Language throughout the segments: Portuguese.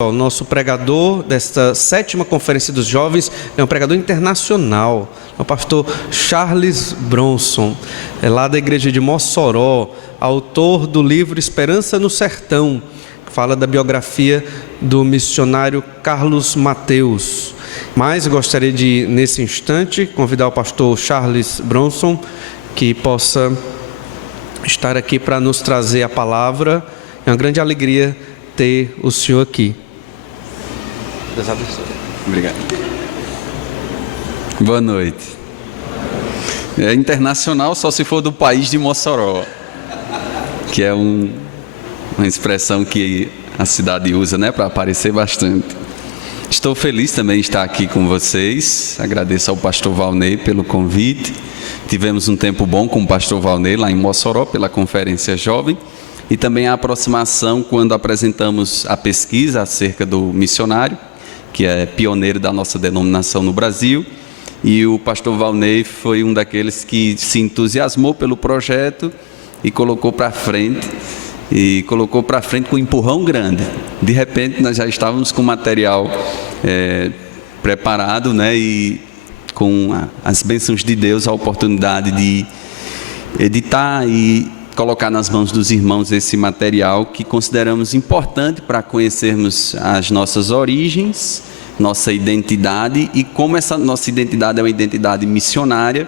O nosso pregador desta 7ª Conferência dos Jovens é um pregador internacional, é o pastor Charles Bronson, é lá da igreja de Mossoró, autor do livro Esperança no Sertão, que fala da biografia do missionário Carlos Mateus. Mas gostaria de, nesse instante, convidar o pastor Charles Bronson, que possa estar aqui para nos trazer a palavra. É uma grande alegria ter o senhor aqui. Deus abençoe. Obrigado. Boa noite. É internacional só se for do país de Mossoró, que é uma expressão que a cidade usa, né, para aparecer bastante. Estou feliz também de estar aqui com vocês. Agradeço ao pastor Valnei pelo convite. Tivemos um tempo bom com o pastor Valnei lá em Mossoró pela Conferência Jovem. E também a aproximação quando apresentamos a pesquisa acerca do missionário, que é pioneiro da nossa denominação no Brasil. E o pastor Valnei foi um daqueles que se entusiasmou pelo projeto e colocou para frente. E colocou para frente com um empurrão grande. De repente, nós já estávamos com o material preparado, né? E com as bênçãos de Deus, a oportunidade de editar e colocar nas mãos dos irmãos esse material que consideramos importante para conhecermos as nossas origens, nossa identidade e como essa nossa identidade é uma identidade missionária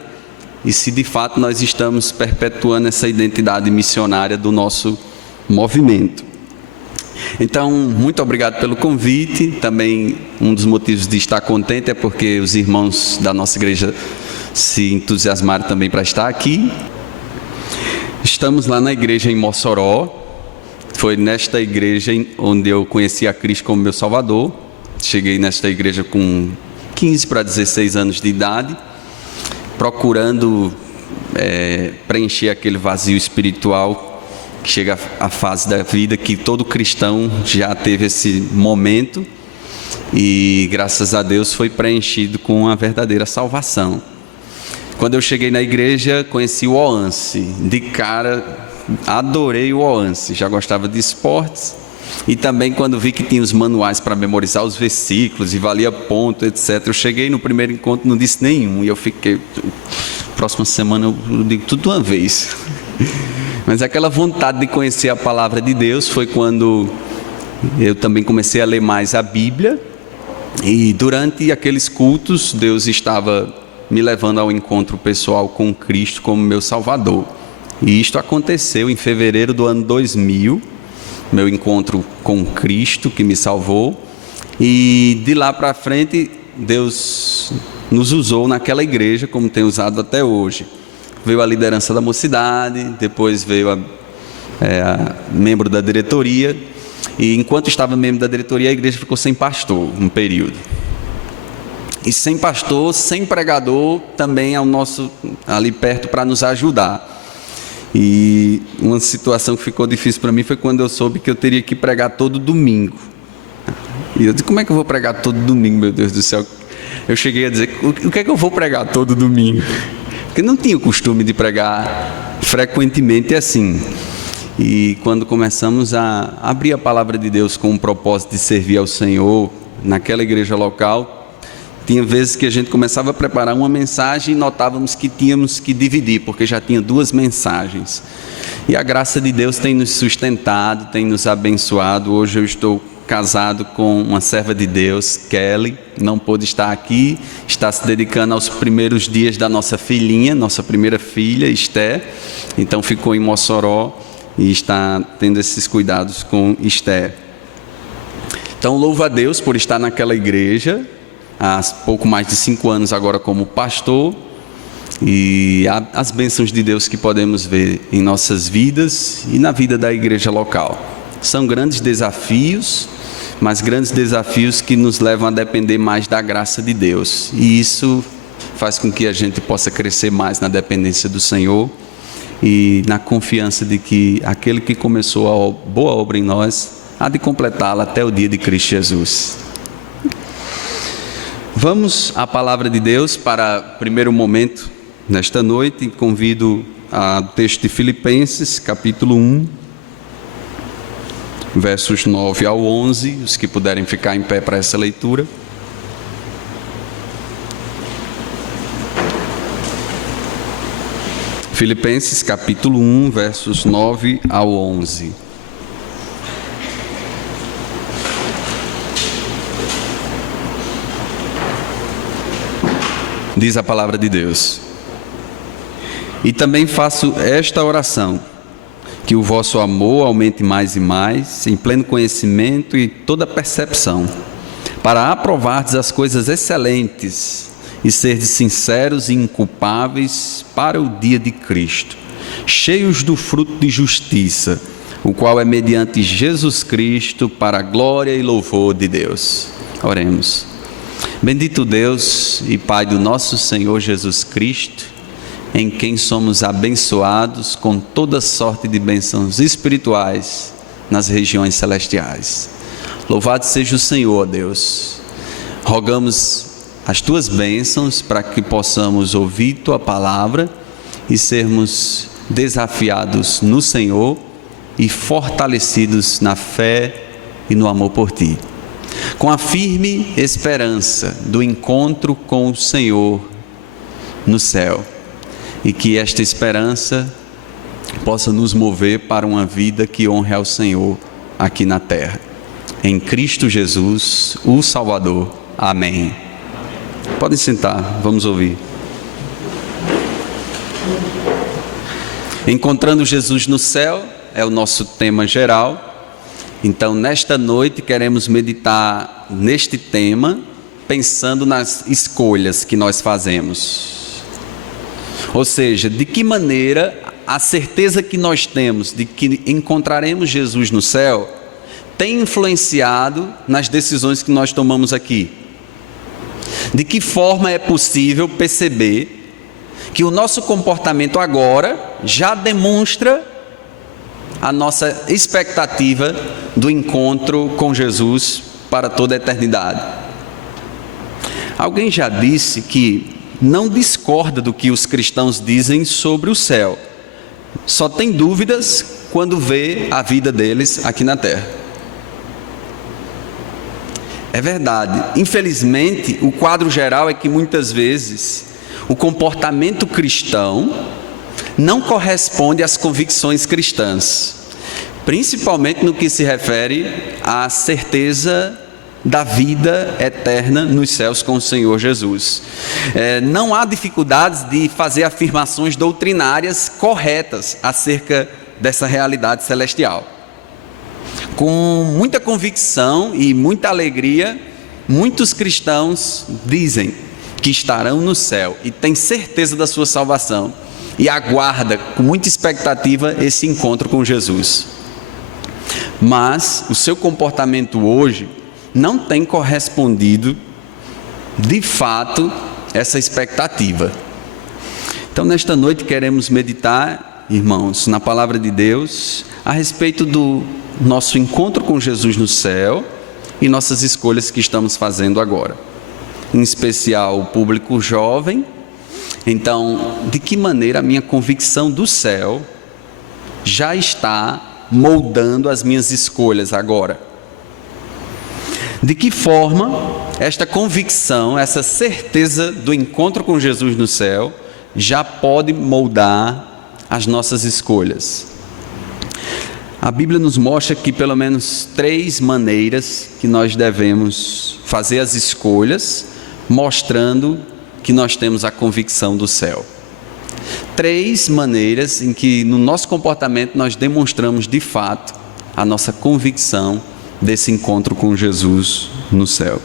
e se de fato nós estamos perpetuando essa identidade missionária do nosso movimento. Então, muito obrigado pelo convite. Também um dos motivos de estar contente é porque os irmãos da nossa igreja se entusiasmaram também para estar aqui. Estamos lá na igreja em Mossoró. Foi nesta igreja onde eu conheci a Cristo como meu Salvador. Cheguei nesta igreja com 15 para 16 anos de idade, procurando preencher aquele vazio espiritual que chega à fase da vida que todo cristão já teve esse momento e graças a Deus foi preenchido com a verdadeira salvação. Quando eu cheguei na igreja, conheci o OANSE. De cara, adorei o OANSE. Já gostava de esportes. E também quando vi que tinha os manuais para memorizar os versículos e valia ponto, etc. Eu cheguei no primeiro encontro, não disse nenhum. E eu fiquei, próxima semana eu digo tudo de uma vez. Mas aquela vontade de conhecer a palavra de Deus foi quando eu também comecei a ler mais a Bíblia. E durante aqueles cultos, Deus estava me levando ao encontro pessoal com Cristo como meu Salvador. E isto aconteceu em fevereiro do ano 2000, meu encontro com Cristo que me salvou. E de lá para frente, Deus nos usou naquela igreja como tem usado até hoje. Veio a liderança da mocidade, depois veio a membro da diretoria. E enquanto estava membro da diretoria, a igreja ficou sem pastor um período. E sem pastor, sem pregador, também é o nosso ali perto para nos ajudar. E uma situação que ficou difícil para mim foi quando eu soube que eu teria que pregar todo domingo. E eu disse, como é que eu vou pregar todo domingo, meu Deus do céu? Eu cheguei a dizer, o que é que eu vou pregar todo domingo? Porque não tinha o costume de pregar frequentemente assim. E quando começamos a abrir a palavra de Deus com o propósito de servir ao Senhor naquela igreja local, tinha vezes que a gente começava a preparar uma mensagem e notávamos que tínhamos que dividir, porque já tinha 2 mensagens. E a graça de Deus tem nos sustentado, tem nos abençoado. Hoje eu estou casado com uma serva de Deus, Kelly, não pôde estar aqui, está se dedicando aos primeiros dias da nossa filhinha, nossa primeira filha, Esther. Então ficou em Mossoró e está tendo esses cuidados com Esther. Então louvo a Deus por estar naquela igreja, há pouco mais de 5 anos agora como pastor, e as bênçãos de Deus que podemos ver em nossas vidas e na vida da igreja local. São grandes desafios, mas grandes desafios que nos levam a depender mais da graça de Deus. E isso faz com que a gente possa crescer mais na dependência do Senhor e na confiança de que aquele que começou a boa obra em nós há de completá-la até o dia de Cristo Jesus. Vamos à palavra de Deus para o primeiro momento nesta noite. Convido ao texto de Filipenses, capítulo 1. versos 9 ao 11, os que puderem ficar em pé para essa leitura. Filipenses capítulo 1, versos 9 ao 11. Diz a palavra de Deus: E também faço esta oração, que o vosso amor aumente mais e mais, em pleno conhecimento e toda percepção, para aprovardes as coisas excelentes e serdes sinceros e inculpáveis para o dia de Cristo, cheios do fruto de justiça, o qual é mediante Jesus Cristo para a glória e louvor de Deus. Oremos. Bendito Deus e Pai do nosso Senhor Jesus Cristo, em quem somos abençoados com toda sorte de bênçãos espirituais nas regiões celestiais. Louvado seja o Senhor, Deus. Rogamos as Tuas bênçãos para que possamos ouvir Tua palavra e sermos desafiados no Senhor e fortalecidos na fé e no amor por Ti, com a firme esperança do encontro com o Senhor no céu, e que esta esperança possa nos mover para uma vida que honre ao Senhor aqui na terra. Em Cristo Jesus, o Salvador. Amém. Podem sentar, vamos ouvir. Encontrando Jesus no céu é o nosso tema geral. Então, nesta noite, queremos meditar neste tema, pensando nas escolhas que nós fazemos. Ou seja, de que maneira a certeza que nós temos de que encontraremos Jesus no céu tem influenciado nas decisões que nós tomamos aqui. De que forma é possível perceber que o nosso comportamento agora já demonstra a nossa expectativa do encontro com Jesus para toda a eternidade. Alguém já disse que não discorda do que os cristãos dizem sobre o céu, só tem dúvidas quando vê a vida deles aqui na terra. É verdade, infelizmente o quadro geral é que muitas vezes o comportamento cristão não corresponde às convicções cristãs, principalmente no que se refere à certeza da vida eterna nos céus com o Senhor Jesus. Não há dificuldades de fazer afirmações doutrinárias corretas acerca dessa realidade celestial. Com muita convicção e muita alegria, muitos cristãos dizem que estarão no céu e têm certeza da sua salvação e aguarda com muita expectativa esse encontro com Jesus. Mas o seu comportamento hoje não tem correspondido de fato essa expectativa. Então, nesta noite queremos meditar, irmãos, na palavra de Deus a respeito do nosso encontro com Jesus no céu e nossas escolhas que estamos fazendo agora, em especial o público jovem. Então, de que maneira a minha convicção do céu já está moldando as minhas escolhas agora? De que forma esta convicção, essa certeza do encontro com Jesus no céu já pode moldar as nossas escolhas? A Bíblia nos mostra que pelo menos 3 maneiras que nós devemos fazer as escolhas, mostrando que nós temos a convicção do céu. 3 maneiras em que no nosso comportamento nós demonstramos de fato a nossa convicção desse encontro com Jesus no céu.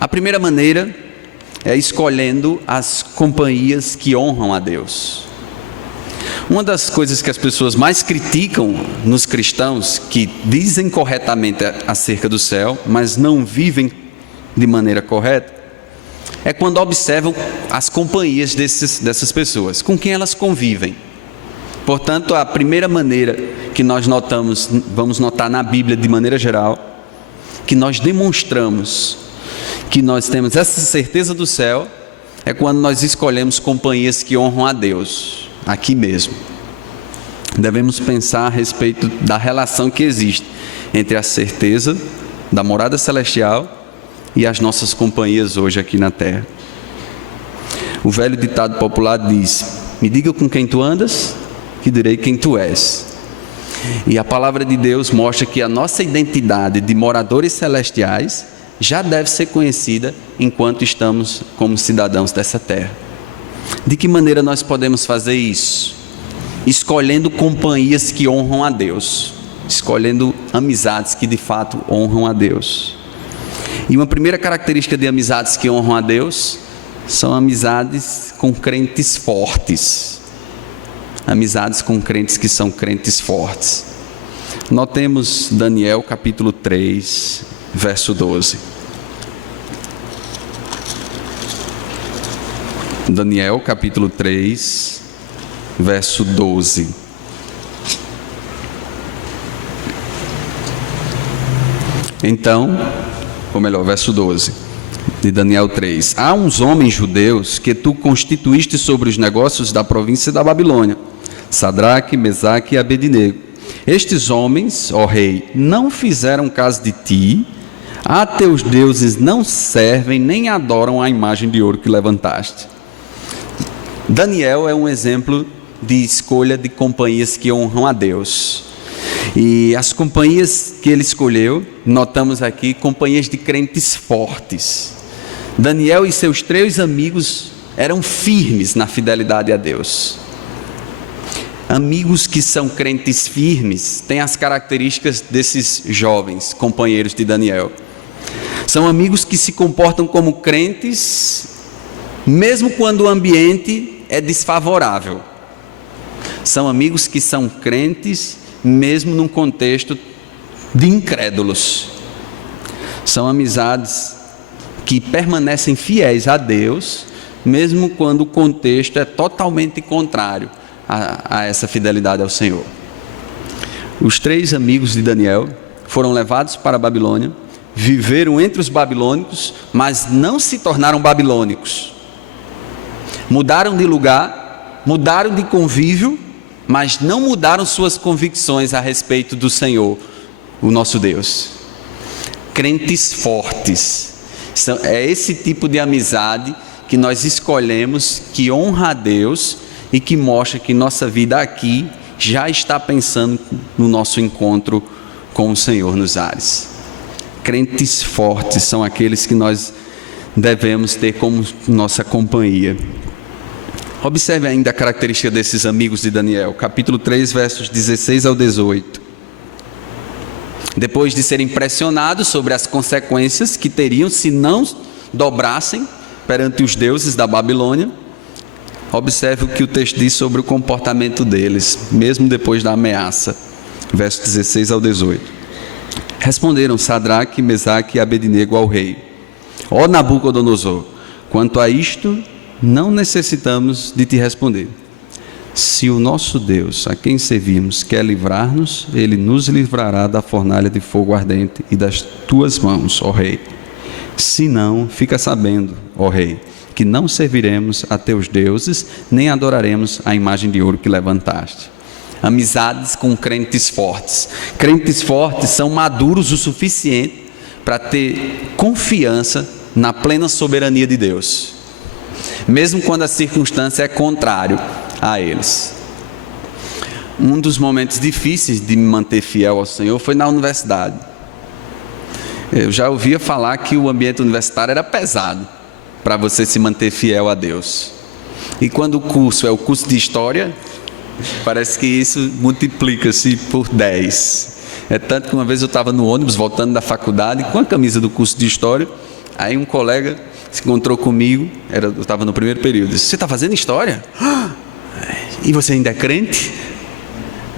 A primeira maneira é escolhendo as companhias que honram a Deus. Uma das coisas que as pessoas mais criticam nos cristãos que dizem corretamente acerca do céu, mas não vivem de maneira correta, é quando observam as companhias dessas pessoas, com quem elas convivem. Portanto, a primeira maneira que nós vamos notar na Bíblia de maneira geral, que nós demonstramos que nós temos essa certeza do céu, é quando nós escolhemos companhias que honram a Deus, aqui mesmo. devemos pensar a respeito da relação que existe entre a certeza da morada celestial e as nossas companhias hoje aqui na terra. O velho ditado popular diz: me diga com quem tu andas, que direi quem tu és. E a palavra de Deus mostra que a nossa identidade de moradores celestiais já deve ser conhecida enquanto estamos como cidadãos dessa terra. De que maneira nós podemos fazer isso? Escolhendo companhias que honram a Deus, escolhendo amizades que de fato honram a Deus. E uma primeira característica de amizades que honram a Deus são amizades com crentes fortes. Amizades com crentes que são crentes fortes. Notemos Daniel capítulo 3, verso 12. Daniel capítulo 3, verso 12. Então, ou melhor, verso 12 de Daniel 3. Há uns homens judeus que tu constituíste sobre os negócios da província da Babilônia, Sadraque, Mesaque e Abednego. Estes homens, ó rei, não fizeram caso de ti, a teus deuses não servem nem adoram a imagem de ouro que levantaste. Daniel é um exemplo de escolha de companhias que honram a Deus. E as companhias que ele escolheu, notamos aqui, companhias de crentes fortes. Daniel e seus 3 amigos eram firmes na fidelidade a Deus. Amigos que são crentes firmes têm as características desses jovens companheiros de Daniel. São amigos que se comportam como crentes, mesmo quando o ambiente é desfavorável. São amigos que são crentes, mesmo num contexto de incrédulos. São amizades que permanecem fiéis a Deus, mesmo quando o contexto é totalmente contrário a essa fidelidade ao Senhor. Os 3 amigos de Daniel foram levados para a Babilônia, viveram entre os babilônicos, mas não se tornaram babilônicos. Mudaram de lugar, mudaram de convívio, mas não mudaram suas convicções a respeito do Senhor, o nosso Deus. Crentes fortes. É esse tipo de amizade que nós escolhemos, que honra a Deus e que mostra que nossa vida aqui já está pensando no nosso encontro com o Senhor nos ares. Crentes fortes são aqueles que nós devemos ter como nossa companhia. Observe ainda a característica desses amigos de Daniel, capítulo 3, versos 16 ao 18. Depois de serem pressionados sobre as consequências que teriam se não dobrassem perante os deuses da Babilônia, observe o que o texto diz sobre o comportamento deles, mesmo depois da ameaça, versos 16 ao 18. Responderam Sadraque, Mesaque e Abednego ao rei: ó Nabucodonosor, quanto a isto, não necessitamos de te responder. Se o nosso Deus, a quem servimos, quer livrar-nos, ele nos livrará da fornalha de fogo ardente e das tuas mãos, ó rei. Se não, fica sabendo, ó rei, que não serviremos a teus deuses, nem adoraremos a imagem de ouro que levantaste. Amizades com crentes fortes. Crentes fortes são maduros o suficiente para ter confiança na plena soberania de Deus, mesmo quando a circunstância é contrária a eles. Um dos momentos difíceis de me manter fiel ao Senhor foi na universidade. Eu já ouvia falar que o ambiente universitário era pesado para você se manter fiel a Deus. E quando o curso é o curso de História, parece que isso multiplica-se por 10. É tanto que uma vez eu estava no ônibus voltando da faculdade com a camisa do curso de História, aí um colega se encontrou comigo, eu estava no primeiro período, disse: você está fazendo História? E você ainda é crente?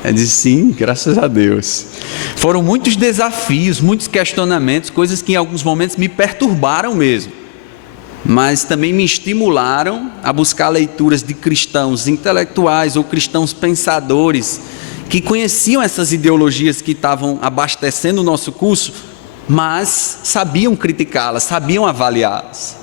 Eu disse: sim, graças a Deus. Foram muitos desafios, muitos questionamentos, coisas que em alguns momentos me perturbaram mesmo, mas também me estimularam a buscar leituras de cristãos intelectuais ou cristãos pensadores que conheciam essas ideologias que estavam abastecendo o nosso curso, mas sabiam criticá-las, sabiam avaliá-las.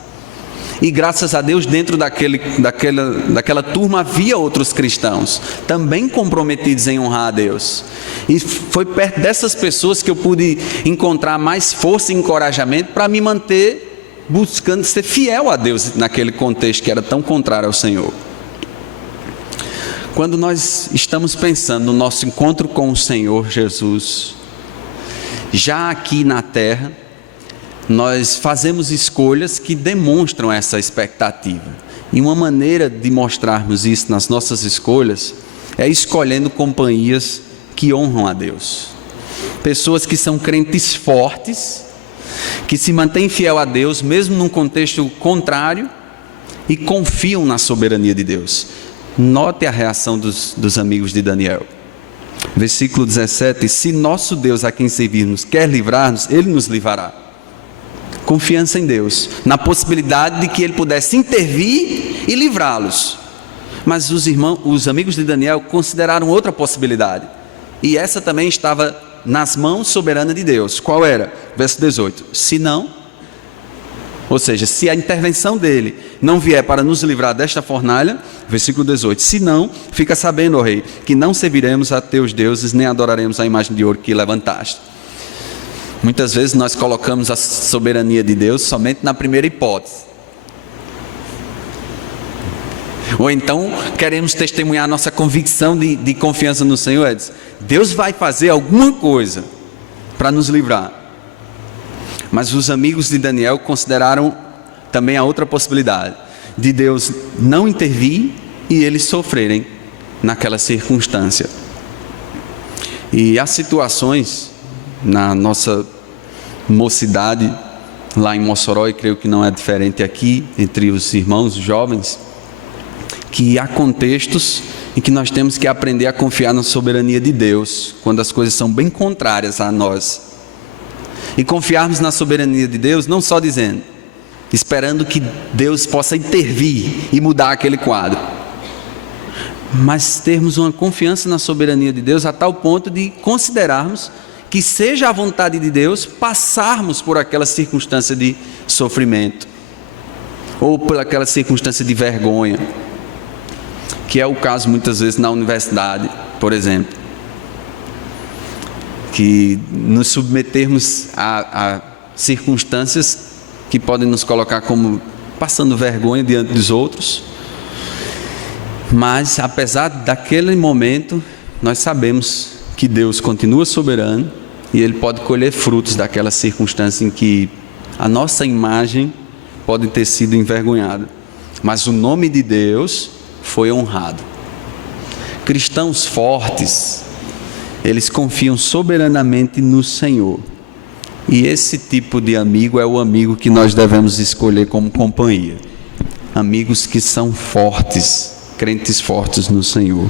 E graças a Deus, dentro daquela turma havia outros cristãos, também comprometidos em honrar a Deus. E foi perto dessas pessoas que eu pude encontrar mais força e encorajamento para me manter buscando ser fiel a Deus naquele contexto que era tão contrário ao Senhor. Quando nós estamos pensando no nosso encontro com o Senhor Jesus, já aqui na terra, nós fazemos escolhas que demonstram essa expectativa. E uma maneira de mostrarmos isso nas nossas escolhas é escolhendo companhias que honram a Deus. Pessoas que são crentes fortes, que se mantêm fiel a Deus, mesmo num contexto contrário, e confiam na soberania de Deus. Note a reação dos amigos de Daniel. Versículo 17: se nosso Deus a quem servirmos quer livrar-nos, Ele nos livrará. Confiança em Deus, na possibilidade de que Ele pudesse intervir e livrá-los. Mas os amigos de Daniel consideraram outra possibilidade, e essa também estava nas mãos soberanas de Deus. Qual era? Verso 18: se não, ou seja, se a intervenção dele não vier para nos livrar desta fornalha, versículo 18, se não, fica sabendo, ó rei, que não serviremos a teus deuses, nem adoraremos a imagem de ouro que levantaste. Muitas vezes nós colocamos a soberania de Deus somente na primeira hipótese. Ou então queremos testemunhar nossa convicção de confiança no Senhor. Deus vai fazer alguma coisa para nos livrar. Mas os amigos de Daniel consideraram também a outra possibilidade, de Deus não intervir e eles sofrerem naquela circunstância. E há situações na nossa mocidade, lá em Mossoró, e creio que não é diferente aqui, entre os irmãos jovens, que há contextos em que nós temos que aprender a confiar na soberania de Deus, quando as coisas são bem contrárias a nós. E confiarmos na soberania de Deus, não só dizendo, esperando que Deus possa intervir e mudar aquele quadro, mas termos uma confiança na soberania de Deus a tal ponto de considerarmos que seja a vontade de Deus passarmos por aquela circunstância de sofrimento, ou por aquela circunstância de vergonha, que é o caso muitas vezes na universidade, por exemplo, que nos submetermos a circunstâncias que podem nos colocar como passando vergonha diante dos outros, mas apesar daquele momento, nós sabemos que Deus continua soberano e Ele pode colher frutos daquela circunstância em que a nossa imagem pode ter sido envergonhada, mas o nome de Deus foi honrado. Cristãos fortes, eles confiam soberanamente no Senhor, e esse tipo de amigo é o amigo que nós devemos escolher como companhia. Amigos que são fortes, crentes fortes no Senhor.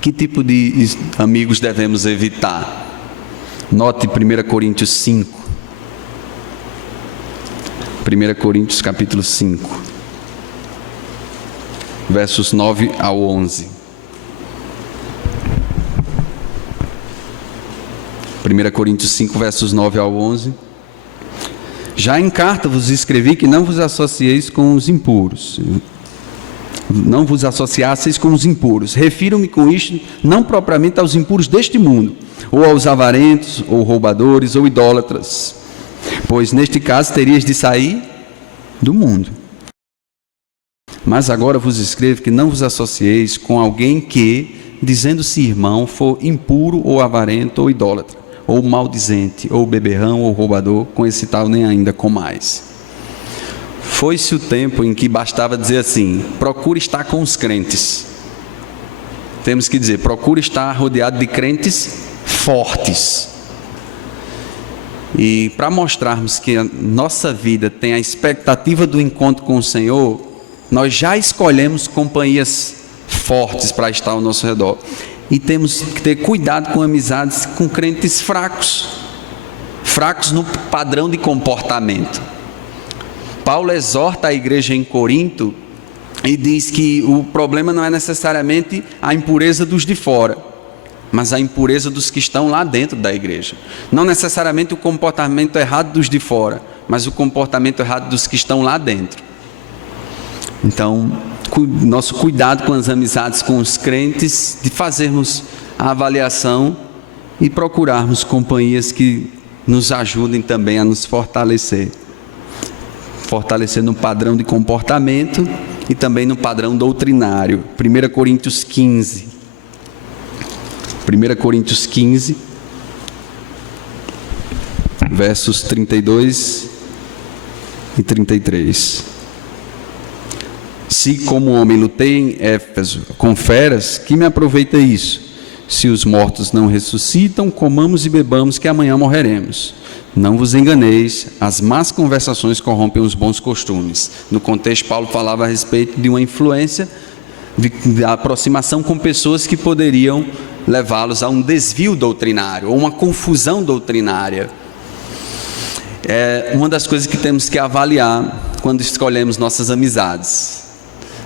Que tipo de amigos devemos evitar? Note 1 Coríntios 5. 1 Coríntios capítulo 5, versos 9 ao 11. 1 Coríntios 5, versos 9 ao 11. Já em carta vos escrevi que não vos associeis com os impuros. Não vos associasseis com os impuros. Refiro-me com isto não propriamente aos impuros deste mundo, ou aos avarentos, ou roubadores, ou idólatras, pois neste caso terias de sair do mundo. Mas agora vos escrevo que não vos associeis com alguém que, dizendo-se irmão, for impuro, ou avarento, ou idólatra, ou maldizente, ou beberrão, ou roubador, com esse tal nem ainda comais. Foi-se o tempo em que bastava dizer assim: procure estar com os crentes. Temos que dizer, procure estar rodeado de crentes fortes. E para mostrarmos que a nossa vida tem a expectativa do encontro com o Senhor, nós já escolhemos companhias fortes para estar ao nosso redor. E temos que ter cuidado com amizades com crentes fracos, fracos no padrão de comportamento. Paulo exorta a igreja em Corinto e diz que o problema não é necessariamente a impureza dos de fora, mas a impureza dos que estão lá dentro da igreja. Não necessariamente o comportamento errado dos de fora, mas o comportamento errado dos que estão lá dentro. Então, nosso cuidado com as amizades com os crentes, de fazermos a avaliação e procurarmos companhias que nos ajudem também a nos fortalecer no padrão de comportamento e também no padrão doutrinário. 1 Coríntios 15, versos 32 e 33. Se como homem lutei em Éfeso com feras, que me aproveita isso? Se os mortos não ressuscitam, comamos e bebamos, que amanhã morreremos. Não vos enganeis, as más conversações corrompem os bons costumes. No contexto, Paulo falava a respeito de uma influência, da aproximação com pessoas que poderiam levá-los a um desvio doutrinário, ou uma confusão doutrinária. É uma das coisas que temos que avaliar quando escolhemos nossas amizades.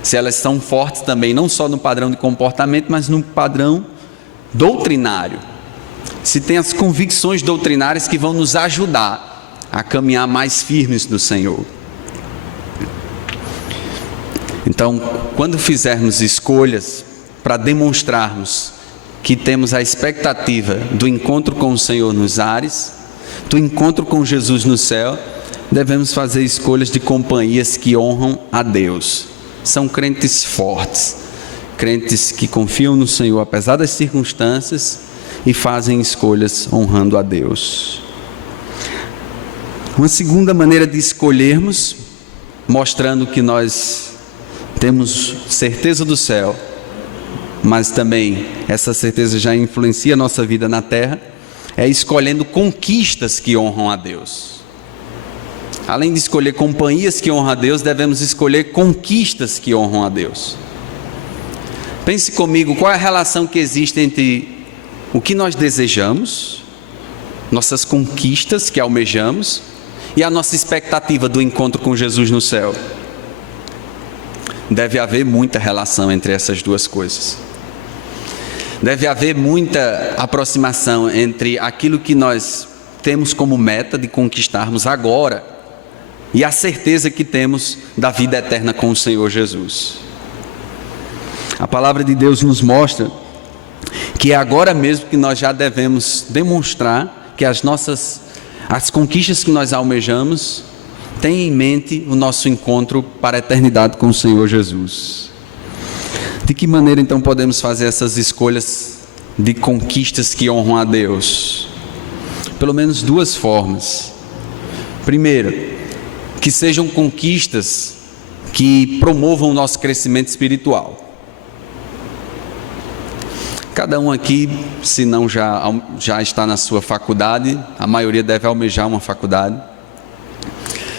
Se elas são fortes também, não só no padrão de comportamento, mas no padrão doutrinário. Se tem as convicções doutrinárias que vão nos ajudar a caminhar mais firmes no Senhor. Então, quando fizermos escolhas para demonstrarmos que temos a expectativa do encontro com o Senhor nos ares, do encontro com Jesus no céu, devemos fazer escolhas de companhias que honram a Deus. São crentes fortes, crentes que confiam no Senhor apesar das circunstâncias e fazem escolhas honrando a Deus. Uma segunda maneira de escolhermos, mostrando que nós temos certeza do céu, mas também essa certeza já influencia a nossa vida na terra, é escolhendo conquistas que honram a Deus. Além de escolher companhias que honram a Deus, devemos escolher conquistas que honram a Deus. Pense comigo, qual é a relação que existe entre o que nós desejamos, nossas conquistas que almejamos, e a nossa expectativa do encontro com Jesus no céu? Deve haver muita relação entre essas duas coisas. Deve haver muita aproximação entre aquilo que nós temos como meta de conquistarmos agora e a certeza que temos da vida eterna com o Senhor Jesus. A palavra de Deus nos mostra que é agora mesmo que nós já devemos demonstrar que as conquistas que nós almejamos têm em mente o nosso encontro para a eternidade com o Senhor Jesus. De que maneira então podemos fazer essas escolhas de conquistas que honram a Deus? Pelo menos duas formas. Primeiro, que sejam conquistas que promovam o nosso crescimento espiritual. Cada um aqui, se não já está na sua faculdade, a maioria deve almejar uma faculdade.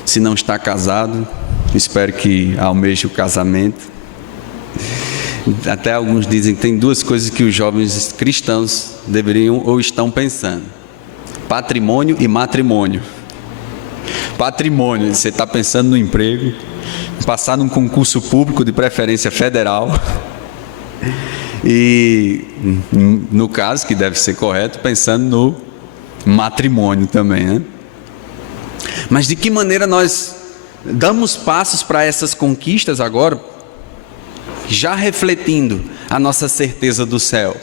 Se não está casado, espero que almeje o casamento. Até alguns dizem que tem duas coisas que os jovens cristãos deveriam ou estão pensando: patrimônio e matrimônio. Patrimônio, você está pensando no emprego, passar num concurso público, de preferência federal, e no caso, que deve ser correto, pensando no matrimônio também, né? Mas de que maneira nós damos passos para essas conquistas agora, já refletindo a nossa certeza do céu?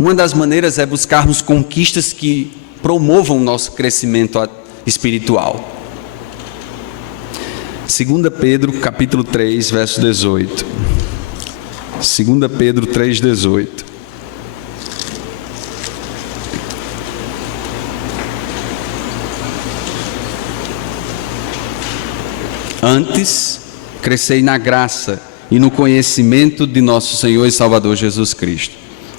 Uma das maneiras é buscarmos conquistas que promovam o nosso crescimento espiritual. 2 Pedro capítulo 3, verso 18. 2 Pedro 3, 18. Antes, crescei na graça e no conhecimento de nosso Senhor e Salvador Jesus Cristo.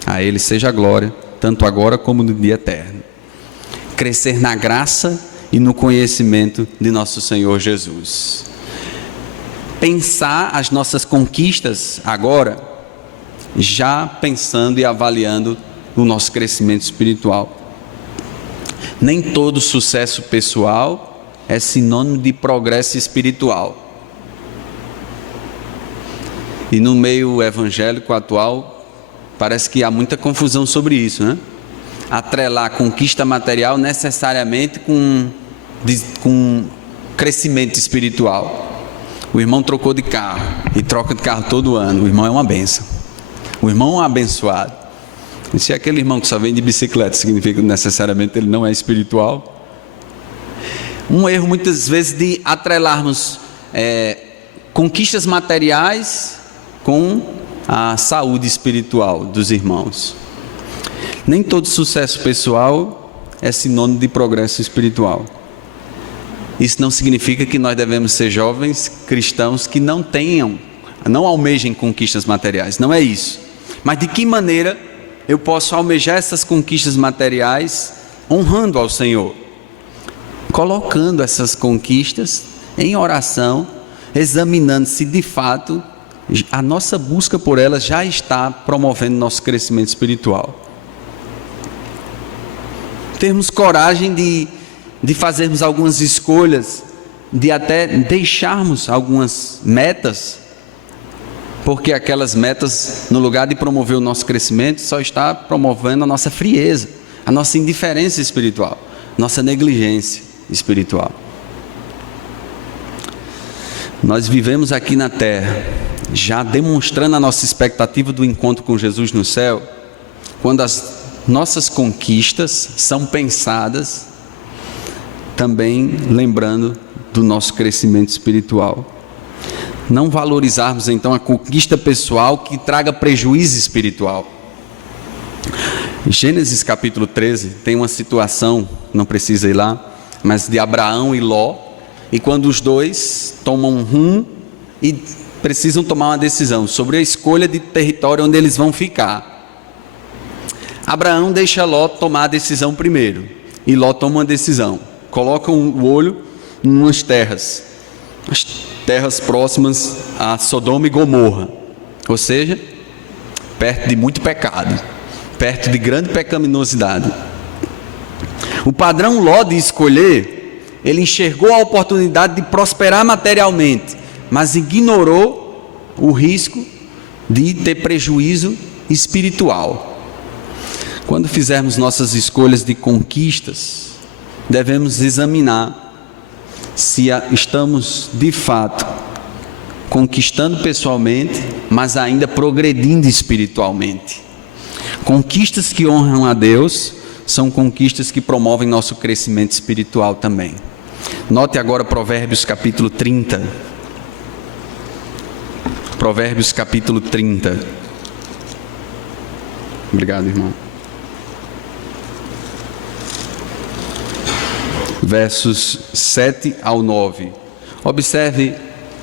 A Ele seja a glória, tanto agora como no dia eterno. Crescer na graça e no conhecimento de nosso Senhor Jesus. Pensar as nossas conquistas agora, já pensando e avaliando o nosso crescimento espiritual. Nem todo sucesso pessoal é sinônimo de progresso espiritual. E no meio evangélico atual, parece que há muita confusão sobre isso, né? Atrelar a conquista material necessariamente com com crescimento espiritual. O irmão trocou de carro e troca de carro todo ano. O irmão é uma bênção. O irmão é um abençoado. E se é aquele irmão que só vem de bicicleta, significa que necessariamente ele não é espiritual. Um erro muitas vezes de atrelarmos conquistas materiais com a saúde espiritual dos irmãos. Nem todo sucesso pessoal é sinônimo de progresso espiritual. Isso não significa que nós devemos ser jovens cristãos que não almejem conquistas materiais. Não é isso. Mas de que maneira eu posso almejar essas conquistas materiais honrando ao Senhor? Colocando essas conquistas em oração, examinando se de fato a nossa busca por elas já está promovendo nosso crescimento espiritual. Termos coragem de fazermos algumas escolhas, de até deixarmos algumas metas, porque aquelas metas, no lugar de promover o nosso crescimento, só está promovendo a nossa frieza, a nossa indiferença espiritual, nossa negligência espiritual. Nós vivemos aqui na terra, já demonstrando a nossa expectativa do encontro com Jesus no céu, quando as nossas conquistas são pensadas também lembrando do nosso crescimento espiritual. Não valorizarmos então a conquista pessoal que traga prejuízo espiritual. Em Gênesis capítulo 13 tem uma situação, não precisa ir lá, mas de Abraão e Ló, e quando os dois tomam um rumo e precisam tomar uma decisão sobre a escolha de território onde eles vão ficar. Abraão deixa Ló tomar a decisão primeiro, e Ló toma uma decisão, coloca o olho em umas terras, as terras próximas a Sodoma e Gomorra, ou seja, perto de muito pecado, perto de grande pecaminosidade. O padrão Ló de escolher, ele enxergou a oportunidade de prosperar materialmente, mas ignorou o risco de ter prejuízo espiritual. Quando fizermos nossas escolhas de conquistas, devemos examinar se estamos de fato conquistando pessoalmente, mas ainda progredindo espiritualmente. Conquistas que honram a Deus são conquistas que promovem nosso crescimento espiritual também. Note agora Provérbios capítulo 30. Provérbios capítulo 30. Obrigado, irmão. Versos 7 ao 9. Observe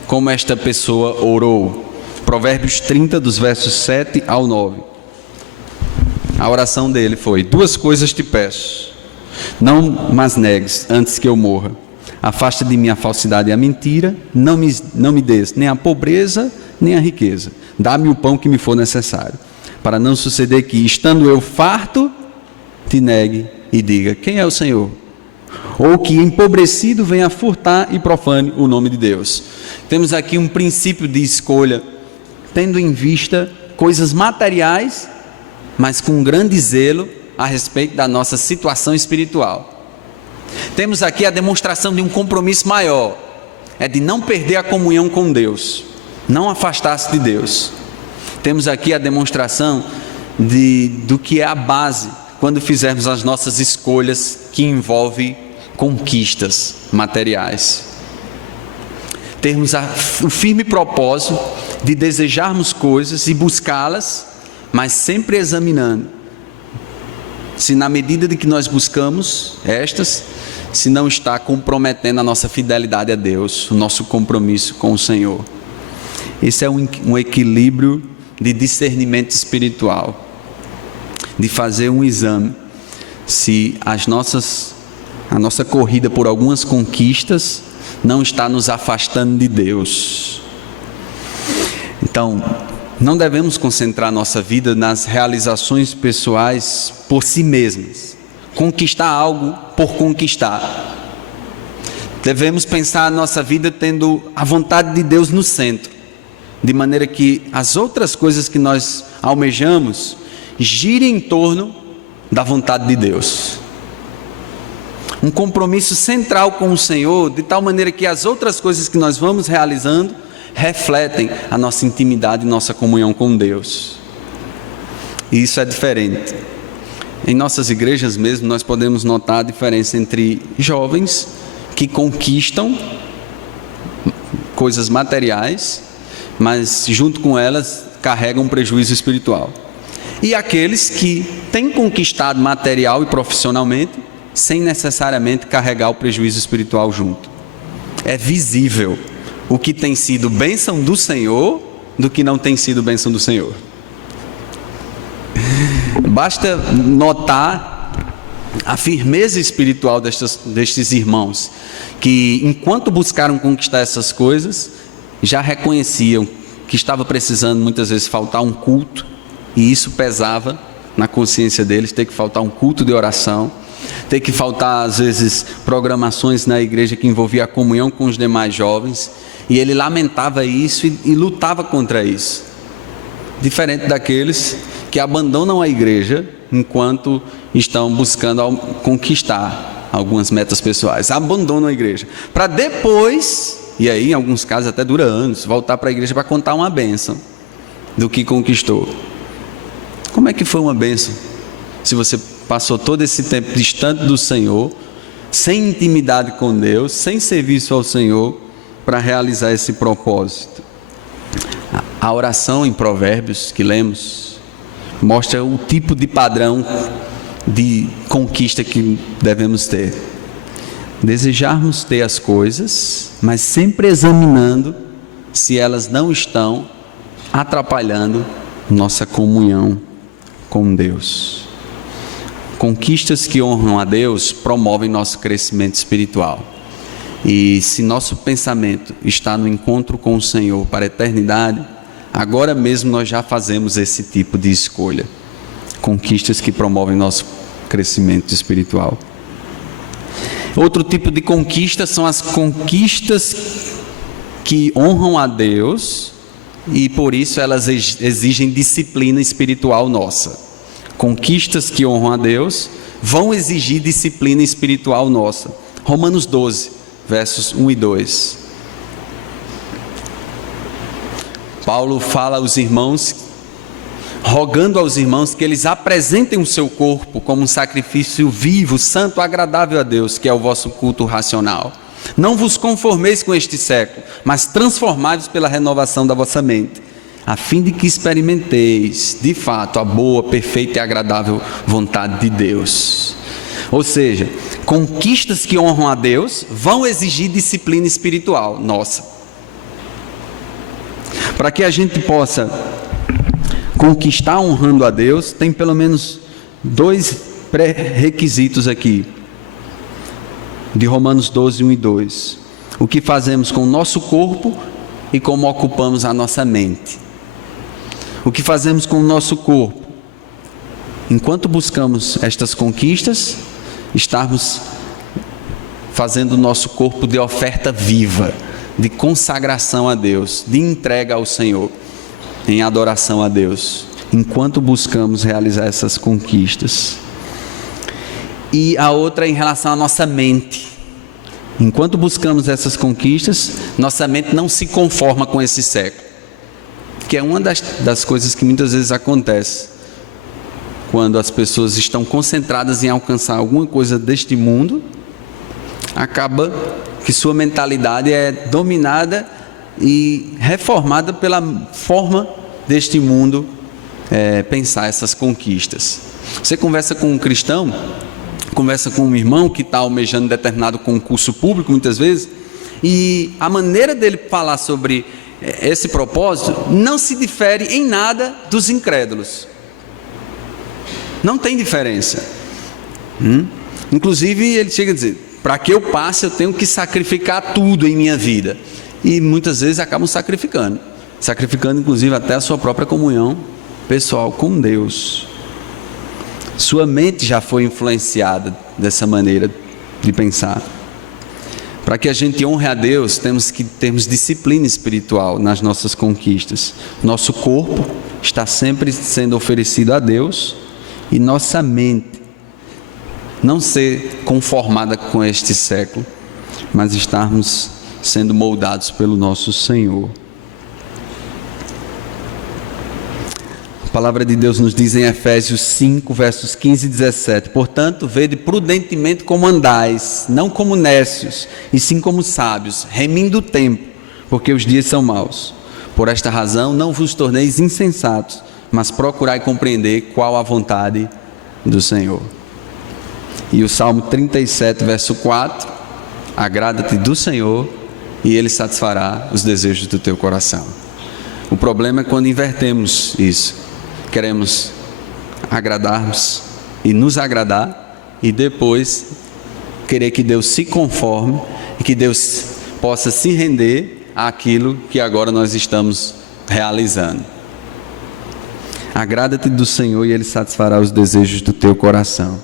como esta pessoa orou. Provérbios 30, dos versos 7 ao 9. A oração dele foi: 2 coisas te peço, não mas negues antes que eu morra. Afasta de mim a falsidade e a mentira, não me des nem a pobreza nem a riqueza. Dá-me o pão que me for necessário, para não suceder que, estando eu farto, te negue e diga: quem é o Senhor? Ou que empobrecido venha furtar e profane o nome de Deus. Temos aqui um princípio de escolha, tendo em vista coisas materiais, mas com grande zelo a respeito da nossa situação espiritual. Temos aqui a demonstração de um compromisso maior, é de não perder a comunhão com Deus, não afastar-se de Deus. Temos aqui a demonstração do que é a base quando fizermos as nossas escolhas que envolvem conquistas materiais. Termos o firme propósito de desejarmos coisas e buscá-las, mas sempre examinando se na medida de que nós buscamos estas, se não está comprometendo a nossa fidelidade a Deus, o nosso compromisso com o Senhor. Esse é um equilíbrio de discernimento espiritual, de fazer um exame se a nossa corrida por algumas conquistas não está nos afastando de Deus. Então, não devemos concentrar nossa vida nas realizações pessoais por si mesmas, conquistar algo por conquistar. Devemos pensar a nossa vida tendo a vontade de Deus no centro, de maneira que as outras coisas que nós almejamos girem em torno da vontade de Deus. um compromisso central com o Senhor, de tal maneira que as outras coisas que nós vamos realizando refletem a nossa intimidade e nossa comunhão com Deus. E isso é diferente. Em nossas igrejas mesmo, nós podemos notar a diferença entre jovens que conquistam coisas materiais, mas junto com elas carregam um prejuízo espiritual. E aqueles que têm conquistado material e profissionalmente, sem necessariamente carregar o prejuízo espiritual junto. É visível o que tem sido bênção do Senhor do que não tem sido bênção do Senhor. Basta notar a firmeza espiritual destes irmãos, que enquanto buscaram conquistar essas coisas, já reconheciam que estava precisando muitas vezes faltar um culto, e isso pesava na consciência deles, ter que faltar um culto de oração, ter que faltar às vezes programações na igreja que envolvia a comunhão com os demais jovens, e ele lamentava isso e lutava contra isso. Diferente daqueles que abandonam a igreja enquanto estão buscando conquistar algumas metas pessoais. Abandonam a igreja para depois, e aí em alguns casos até dura anos, voltar para a igreja para contar uma bênção do que conquistou. Como é que foi uma bênção se você passou todo esse tempo distante do Senhor, sem intimidade com Deus, sem serviço ao Senhor, para realizar esse propósito? A oração em Provérbios que lemos mostra o tipo de padrão de conquista que devemos ter. Desejarmos ter as coisas, mas sempre examinando se elas não estão atrapalhando nossa comunhão com Deus. Conquistas que honram a Deus promovem nosso crescimento espiritual. E se nosso pensamento está no encontro com o Senhor para a eternidade, agora mesmo nós já fazemos esse tipo de escolha. Conquistas que promovem nosso crescimento espiritual. Outro tipo de conquista são as conquistas que honram a Deus e por isso elas exigem disciplina espiritual nossa. Conquistas que honram a Deus vão exigir disciplina espiritual nossa. Romanos 12, versos 1 e 2. Paulo fala aos irmãos, rogando aos irmãos que eles apresentem o seu corpo como um sacrifício vivo, santo, agradável a Deus, que é o vosso culto racional. Não vos conformeis com este século, mas transformai-vos pela renovação da vossa mente, a fim de que experimenteis, de fato, a boa, perfeita e agradável vontade de Deus. Ou seja, conquistas que honram a Deus vão exigir disciplina espiritual nossa. Para que a gente possa conquistar honrando a Deus, tem pelo menos 2 pré-requisitos aqui, de Romanos 12, 1 e 2. O que fazemos com o nosso corpo e como ocupamos a nossa mente. O que fazemos com o nosso corpo? Enquanto buscamos estas conquistas, estarmos fazendo o nosso corpo de oferta viva, de consagração a Deus, de entrega ao Senhor, em adoração a Deus, enquanto buscamos realizar essas conquistas. E a outra em relação à nossa mente. Enquanto buscamos essas conquistas, nossa mente não se conforma com esse século, que é uma das coisas que muitas vezes acontece quando as pessoas estão concentradas em alcançar alguma coisa deste mundo. Acaba que sua mentalidade é dominada e reformada pela forma deste mundo pensar essas conquistas. Você conversa com um cristão, conversa com um irmão que está almejando determinado concurso público muitas vezes, e a maneira dele falar sobre esse propósito não se difere em nada dos incrédulos. Não tem diferença. Inclusive ele chega a dizer: para que eu passe, eu tenho que sacrificar tudo em minha vida. E muitas vezes acabam sacrificando inclusive até a sua própria comunhão pessoal com Deus. Sua mente já foi influenciada dessa maneira de pensar. Para que a gente honre a Deus, temos que termos disciplina espiritual nas nossas conquistas. Nosso corpo está sempre sendo oferecido a Deus e nossa mente não ser conformada com este século, mas estarmos sendo moldados pelo nosso Senhor. A palavra de Deus nos diz em Efésios 5, versos 15 e 17: portanto, vede prudentemente como andais, não como nécios, e sim como sábios, remindo o tempo, porque os dias são maus. Por esta razão, não vos torneis insensatos, mas procurai compreender qual a vontade do Senhor. E o Salmo 37, verso 4: agrada-te do Senhor, e Ele satisfará os desejos do teu coração. O problema é quando invertemos isso. Queremos agradar-nos e nos agradar, e depois querer que Deus se conforme e que Deus possa se render àquilo que agora nós estamos realizando. Agrada-te do Senhor e Ele satisfará os desejos do teu coração.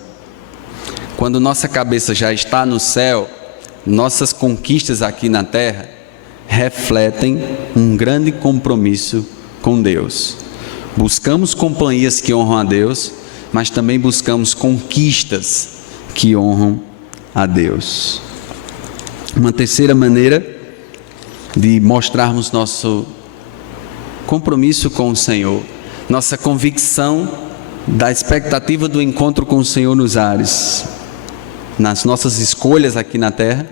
Quando nossa cabeça já está no céu, nossas conquistas aqui na terra refletem um grande compromisso com Deus. Buscamos companhias que honram a Deus, mas também buscamos conquistas que honram a Deus. Uma terceira maneira de mostrarmos nosso compromisso com o Senhor, nossa convicção da expectativa do encontro com o Senhor nos ares, nas nossas escolhas aqui na terra,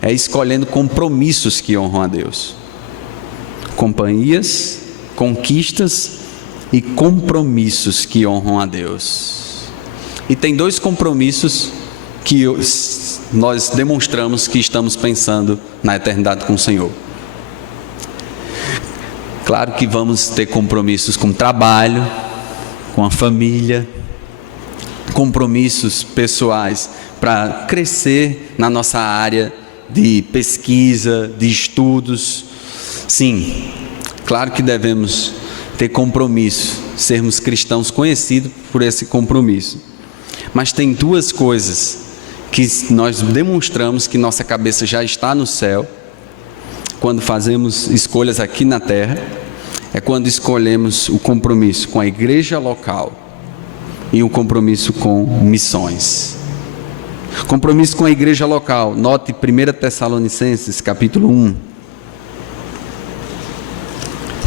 é escolhendo compromissos que honram a Deus. Companhias, conquistas e compromissos que honram a Deus. E tem dois compromissos que nós demonstramos que estamos pensando na eternidade com o Senhor. Claro que vamos ter compromissos com o trabalho, com a família, compromissos pessoais para crescer na nossa área de pesquisa, de estudos. Sim, claro que devemos ter compromisso, sermos cristãos conhecidos por esse compromisso. Mas tem duas coisas que nós demonstramos que nossa cabeça já está no céu, quando fazemos escolhas aqui na terra, é quando escolhemos o compromisso com a igreja local e o compromisso com missões. Compromisso com a igreja local, note 1 Tessalonicenses capítulo 1.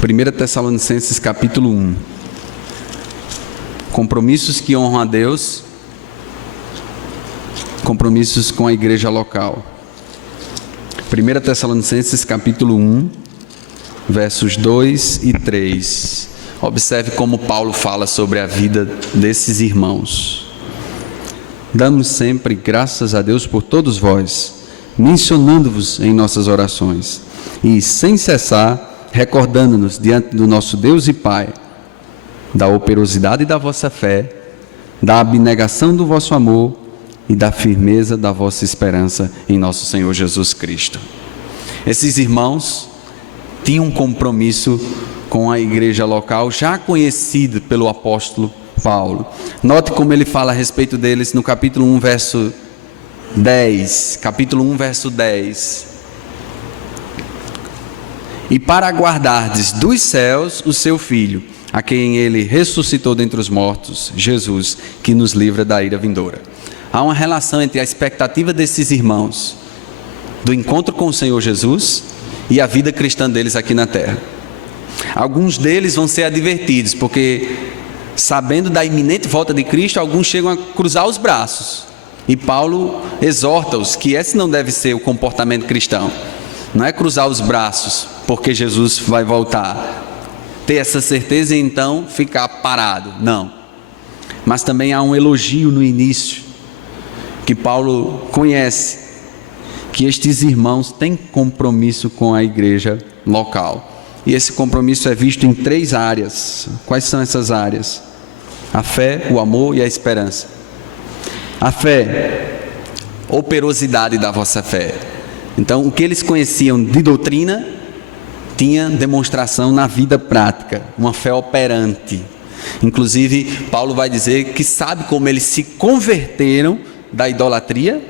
1 Tessalonicenses capítulo 1. Compromissos que honram a Deus, compromissos com a igreja local. 1 Tessalonicenses capítulo 1, versos 2 e 3. Observe como Paulo fala sobre a vida desses irmãos. Damos sempre graças a Deus por todos vós, mencionando-vos em nossas orações, e sem cessar recordando-nos diante do nosso Deus e Pai, da operosidade da vossa fé, da abnegação do vosso amor e da firmeza da vossa esperança em nosso Senhor Jesus Cristo. Esses irmãos tinham um compromisso com a igreja local, já conhecido pelo apóstolo Paulo. Note como ele fala a respeito deles no capítulo 1, verso 10. Capítulo 1, verso 10. E para aguardardes dos céus o seu Filho, a quem ele ressuscitou dentre os mortos, Jesus, que nos livra da ira vindoura. Há uma relação entre a expectativa desses irmãos, do encontro com o Senhor Jesus, e a vida cristã deles aqui na terra. Alguns deles vão ser advertidos, porque sabendo da iminente volta de Cristo, alguns chegam a cruzar os braços. E Paulo exorta-os que esse não deve ser o comportamento cristão. Não é cruzar os braços porque Jesus vai voltar, ter essa certeza e então ficar parado. Não. Mas também há um elogio no início, que Paulo conhece, que estes irmãos têm compromisso com a igreja local. E esse compromisso é visto em 3 áreas. Quais são essas áreas? A fé, o amor e a esperança. A fé, operosidade da vossa fé. Então, o que eles conheciam de doutrina, tinha demonstração na vida prática, uma fé operante. Inclusive, Paulo vai dizer que sabe como eles se converteram da idolatria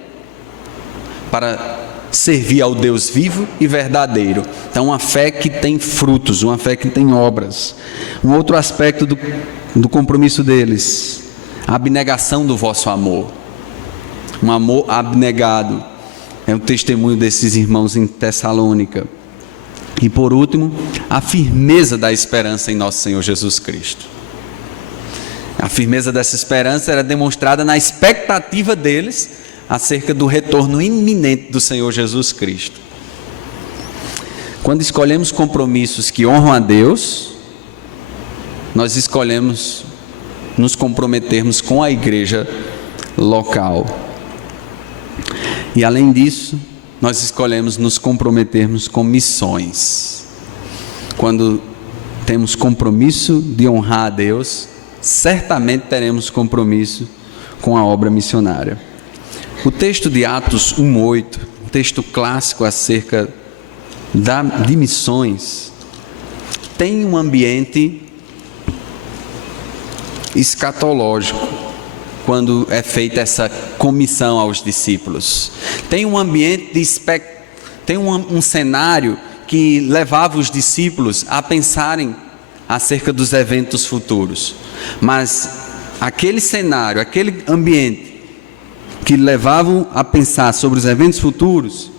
para servir ao Deus vivo e verdadeiro. Então, uma fé que tem frutos, uma fé que tem obras. Um outro aspecto do compromisso deles, a abnegação do vosso amor. Um amor abnegado é o testemunho desses irmãos em Tessalônica. E por último, a firmeza da esperança em nosso Senhor Jesus Cristo. A firmeza dessa esperança era demonstrada na expectativa deles acerca do retorno iminente do Senhor Jesus Cristo. Quando escolhemos compromissos que honram a Deus, nós escolhemos nos comprometermos com a igreja local. E além disso, nós escolhemos nos comprometermos com missões. Quando temos compromisso de honrar a Deus, certamente teremos compromisso com a obra missionária. O texto de Atos 1:8, um texto clássico acerca de missões, tem um ambiente escatológico quando é feita essa comissão aos discípulos. Tem um ambiente tem um cenário que levava os discípulos a pensarem acerca dos eventos futuros. Mas aquele cenário, aquele ambiente que levavam a pensar sobre os eventos futuros,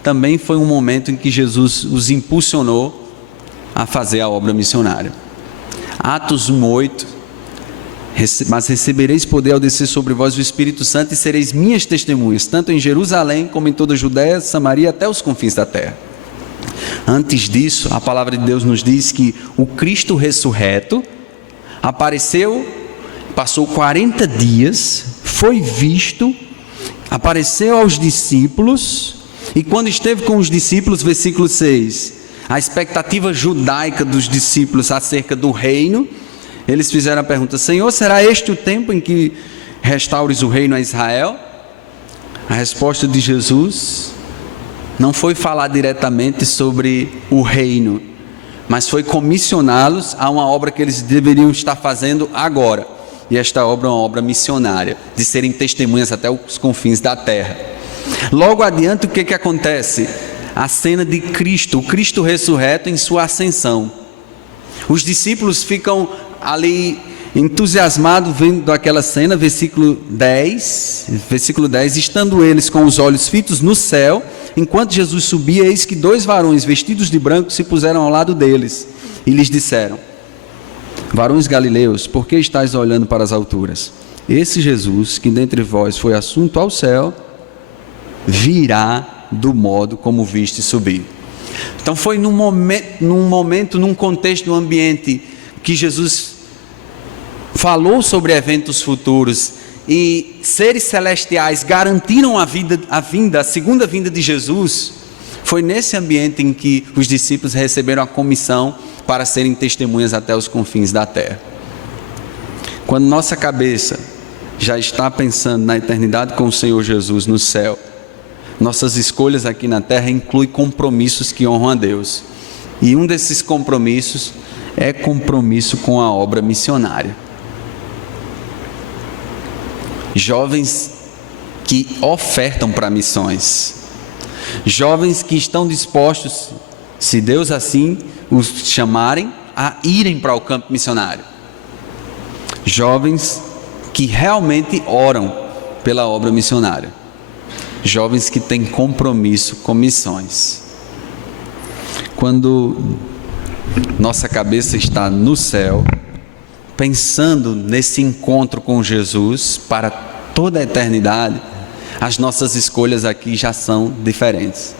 também foi um momento em que Jesus os impulsionou a fazer a obra missionária. Atos 1:8, mas recebereis poder ao descer sobre vós o Espírito Santo e sereis minhas testemunhas, tanto em Jerusalém como em toda a Judéia, Samaria, até os confins da terra. Antes disso, a palavra de Deus nos diz que o Cristo ressurreto apareceu, passou 40 dias, foi visto, apareceu aos discípulos, e quando esteve com os discípulos, versículo 6, a expectativa judaica dos discípulos acerca do reino, eles fizeram a pergunta: Senhor, será este o tempo em que restaures o reino a Israel? A resposta de Jesus não foi falar diretamente sobre o reino, mas foi comissioná-los a uma obra que eles deveriam estar fazendo agora. E esta obra é uma obra missionária, de serem testemunhas até os confins da terra. Logo adiante, o que acontece? A cena de Cristo, o Cristo ressurreto em sua ascensão. Os discípulos ficam ali entusiasmados vendo aquela cena, versículo 10, estando eles com os olhos fitos no céu, enquanto Jesus subia, eis que 2 varões vestidos de branco se puseram ao lado deles, e lhes disseram: varões galileus, por que estáis olhando para as alturas? Esse Jesus, que dentre vós foi assunto ao céu, virá do modo como viste subir. Então foi num momento, num contexto, num ambiente que Jesus falou sobre eventos futuros e seres celestiais garantiram a segunda vinda de Jesus. Foi nesse ambiente em que os discípulos receberam a comissão para serem testemunhas até os confins da terra. Quando nossa cabeça já está pensando na eternidade com o Senhor Jesus no céu, nossas escolhas aqui na terra incluem compromissos que honram a Deus. E um desses compromissos é compromisso com a obra missionária. Jovens que ofertam para missões. Jovens que estão dispostos, se Deus assim os chamarem, a irem para o campo missionário. Jovens que realmente oram pela obra missionária. Jovens que têm compromisso com missões. Quando nossa cabeça está no céu, pensando nesse encontro com Jesus para toda a eternidade, as nossas escolhas aqui já são diferentes.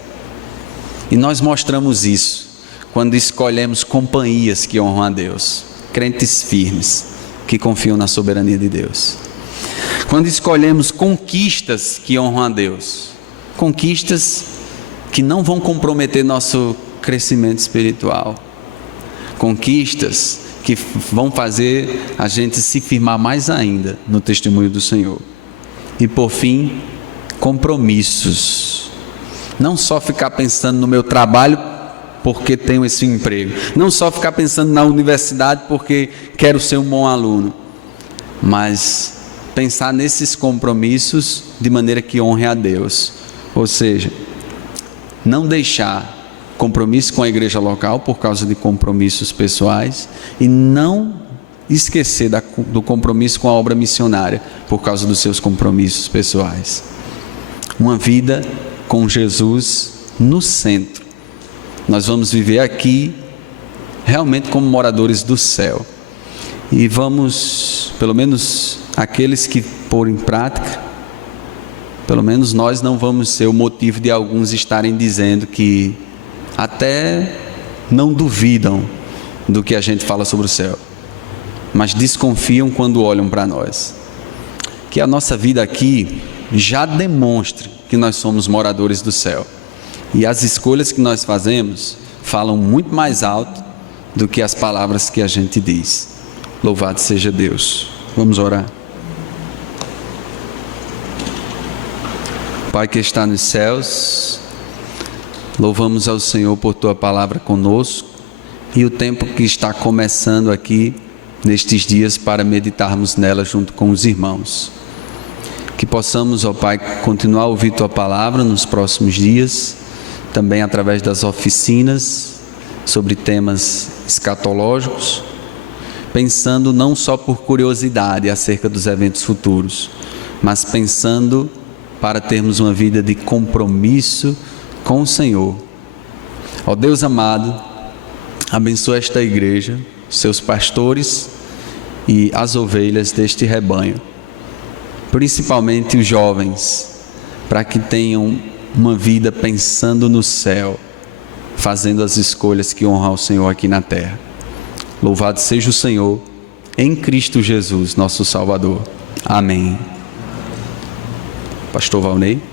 E nós mostramos isso quando escolhemos companhias que honram a Deus, crentes firmes, que confiam na soberania de Deus. Quando escolhemos conquistas que honram a Deus, conquistas que não vão comprometer nosso crescimento espiritual, conquistas que vão fazer a gente se firmar mais ainda no testemunho do Senhor. E por fim, compromissos. Não só ficar pensando no meu trabalho porque tenho esse emprego, não só ficar pensando na universidade porque quero ser um bom aluno, mas pensar nesses compromissos de maneira que honre a Deus. Ou seja, não deixar compromisso com a igreja local por causa de compromissos pessoais e não esquecer do compromisso com a obra missionária por causa dos seus compromissos pessoais. uma vida com Jesus no centro. Nós vamos viver aqui realmente como moradores do céu. E vamos, pelo menos aqueles que pôr em prática, pelo menos nós não vamos ser o motivo de alguns estarem dizendo que até não duvidam do que a gente fala sobre o céu, mas desconfiam quando olham para nós. Que a nossa vida aqui já demonstre que nós somos moradores do céu. E as escolhas que nós fazemos falam muito mais alto do que as palavras que a gente diz. Louvado seja Deus. Vamos orar. Pai que está nos céus, louvamos ao Senhor por Tua palavra conosco e o tempo que está começando aqui nestes dias para meditarmos nela junto com os irmãos. Que possamos, ó Pai, continuar a ouvir Tua palavra nos próximos dias, também através das oficinas sobre temas escatológicos, pensando não só por curiosidade acerca dos eventos futuros, mas pensando para termos uma vida de compromisso com o Senhor. Ó Deus amado, abençoa esta igreja, seus pastores e as ovelhas deste rebanho, principalmente os jovens, para que tenham uma vida pensando no céu, fazendo as escolhas que honram ao Senhor aqui na terra. Louvado seja o Senhor, em Cristo Jesus, nosso Salvador. Amém. Pastor Valnei.